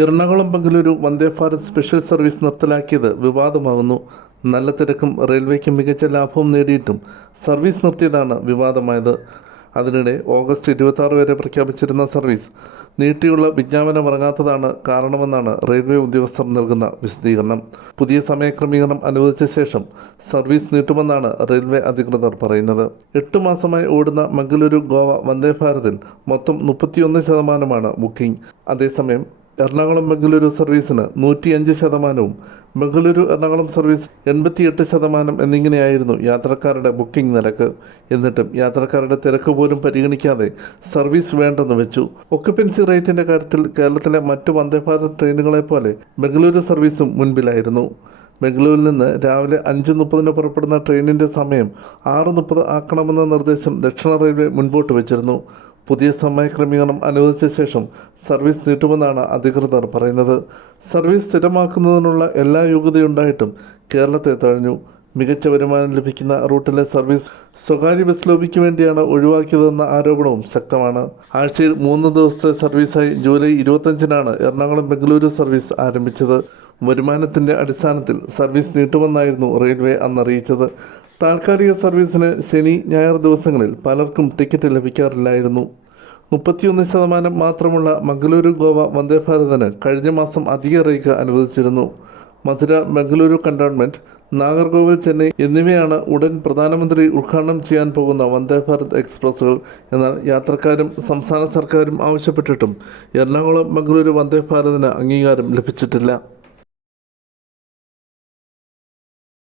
Ernakulam Bengaluru Vande Bharat special service നിർത്തലാക്കിയത് വിവാദമാകുന്നു. നല്ല തിരക്കും റെയിൽവേക്ക് മികച്ച ലാഭവും നേടിയിട്ടും സർവീസ് നിർത്തിയതാണ് വിവാദമായത്. അതിനിടെ ഓഗസ്റ്റ് ഇരുപത്തി വരെ പ്രഖ്യാപിച്ചിരുന്ന സർവീസ് നീട്ടിയുള്ള വിജ്ഞാപനം ഇറങ്ങാത്തതാണ് കാരണമെന്നാണ് റെയിൽവേ ഉദ്യോഗസ്ഥർ നൽകുന്ന വിശദീകരണം. പുതിയ സമയക്രമീകരണം അനുവദിച്ച ശേഷം സർവീസ് നീട്ടുമെന്നാണ് റെയിൽവേ അധികൃതർ പറയുന്നത്. എട്ട് മാസമായി ഓടുന്ന മംഗളൂരു ഗോവ വന്ദേ ഭാരതിൽ മൊത്തം മുപ്പത്തിയൊന്ന് ശതമാനമാണ് ബുക്കിംഗ്. അതേസമയം എറണാകുളം ബംഗളൂരു സർവീസിന് നൂറ്റിയഞ്ച് ശതമാനവും ബംഗളൂരു എറണാകുളം സർവീസ് എൺപത്തിയെട്ട് ശതമാനം എന്നിങ്ങനെയായിരുന്നു യാത്രക്കാരുടെ ബുക്കിംഗ് നിരക്ക്. എന്നിട്ടും യാത്രക്കാരുടെ തിരക്ക് പോലും പരിഗണിക്കാതെ സർവീസ് വേണ്ടെന്ന് വെച്ചു. ഒക്യുപ്പൻസി റേറ്റിന്റെ കാര്യത്തിൽ കേരളത്തിലെ മറ്റു വന്ദേഭാരത് ട്രെയിനുകളെ പോലെ ബംഗളൂരു സർവീസും മുൻപിലായിരുന്നു. ബംഗളൂരിൽ നിന്ന് രാവിലെ അഞ്ച് മുപ്പതിന് പുറപ്പെടുന്ന ട്രെയിനിന്റെ സമയം ആറ് മുപ്പത് ആക്കണമെന്ന നിർദ്ദേശം ദക്ഷിണ റെയിൽവേ മുൻപോട്ട് വച്ചിരുന്നു. പുതിയ സമയക്രമീകരണം അനുവദിച്ച ശേഷം സർവീസ് നീട്ടുമെന്നാണ് അധികൃതർ പറയുന്നത്. സർവീസ് സ്ഥിരമാക്കുന്നതിനുള്ള എല്ലാ യോഗ്യതയുണ്ടായിട്ടും കേരളത്തെ തഴഞ്ഞു. മികച്ച വരുമാനം ലഭിക്കുന്ന റൂട്ടിലെ സർവീസ് സ്വകാര്യ ബസ് ലോബിക്ക് വേണ്ടിയാണ് ഒഴിവാക്കിയതെന്ന ആരോപണവും ശക്തമാണ്. ആഴ്ചയിൽ മൂന്ന് ദിവസത്തെ സർവീസായി ജൂലൈ ഇരുപത്തഞ്ചിനാണ് എറണാകുളം ബംഗളൂരു സർവീസ് ആരംഭിച്ചത്. വരുമാനത്തിന്റെ അടിസ്ഥാനത്തിൽ സർവീസ് നീട്ടുമെന്നായിരുന്നു റെയിൽവേ അന്നറിയിച്ചത്. താൽക്കാലിക സർവീസിന് ശനി ഞായർ ദിവസങ്ങളിൽ പലർക്കും ടിക്കറ്റ് ലഭിക്കാറില്ലായിരുന്നു. മുപ്പത്തിയൊന്ന് ശതമാനം മാത്രമുള്ള മംഗളൂരു ഗോവ വന്ദേ ഭാരതിന് കഴിഞ്ഞ മാസം അധിക റേക്ക് അനുവദിച്ചിരുന്നു. മധുര ബംഗളൂരു കണ്ടോൺമെന്റ് നാഗർകോവിൽ ചെന്നൈ എന്നിവയാണ് ഉടൻ പ്രധാനമന്ത്രി ഉദ്ഘാടനം ചെയ്യാൻ പോകുന്ന വന്ദേ ഭാരത് എക്സ്പ്രസ്സുകൾ. എന്നാൽ യാത്രക്കാരും സംസ്ഥാന സർക്കാരും ആവശ്യപ്പെട്ടിട്ടും എറണാകുളം ബംഗളൂരു വന്ദേ ഭാരതിന് അംഗീകാരം ലഭിച്ചിട്ടില്ല.